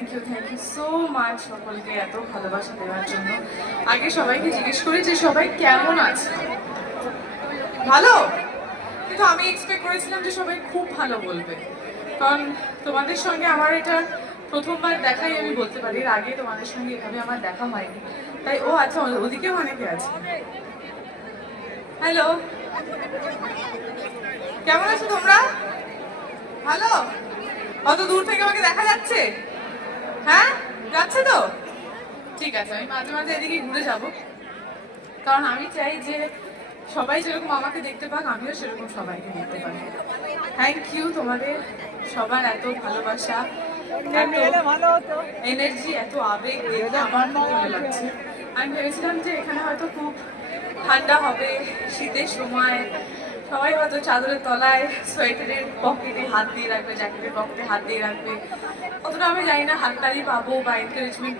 Thank you so much সকলকে এত ভালোবাসা দেওয়ার জন্য। আগে সবাইকে জিজ্ঞেস করি যে সবাই কেমন আছে। ভালো? কিন্তু আমি এক্সপেক্ট করেছিলাম যে সবাই খুব ভালো বলবে, কারণ তোমাদের সঙ্গে আমার এটা প্রথমবার দেখাই আমি বলতে পারি। এর আগে তোমাদের সঙ্গে এভাবে আমার দেখা হয়নি, তাই ও আচ্ছা ওদিকেও অনেকে আছে। হ্যালো, কেমন আছো তোমরা? ভালো? অত দূর থেকে আমাকে দেখা যাচ্ছে? হ্যাঁ, যাচ্ছে তো? ঠিক আছে, আমি মাঝে মাঝে এদিকে ঘুরে যাব, কারণ আমি চাই যে সবাই যেরকম আমাকে দেখতে পাক আমিও সেরকম সবাইকে দেখতে পাই। থ্যাংক ইউ তোমাদের সবার এত ভালোবাসা, এত এনার্জি, এত আবেগ দেখে আমার খুব ভালো লাগছে। আমি ভেবেছিলাম যে এখানে হয়তো খুব ঠান্ডা হবে, শীতের সময় সবাই হয়তো চাদরের তলায় সোয়েটারের পকেটে হাত দিয়ে রাখবে, জ্যাকেটের পকেটে হাত দিয়ে রাখবে। অতটা আমি জানি না হাততালি পাবো বা এনকারেজমেন্ট